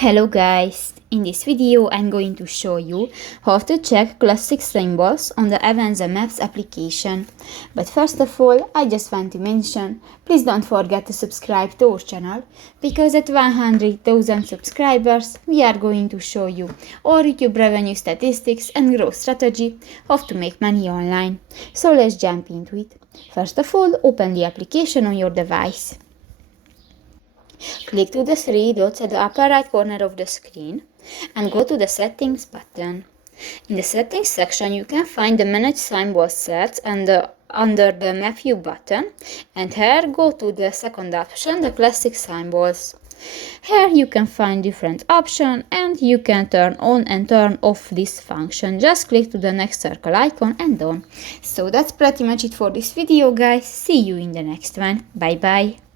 Hello guys, in this video I'm going to show you how to check classic symbols on the Avenza Maps application. But first of all, I just want to mention, please don't forget to subscribe to our channel, because at 100,000 subscribers we are going to show you our YouTube revenue statistics and growth strategy, how to make money online. So let's jump into it. First of all, open the application on your device. Click to the three dots at the upper right corner of the screen and go to the Settings button. In the Settings section you can find the Manage Symbol Sets under the Map View button, and here go to the second option, the Classic Symbols. Here you can find different options and you can turn on and turn off this function. Just click to the next circle icon and done. So that's pretty much it for this video guys. See you in the next one. Bye bye.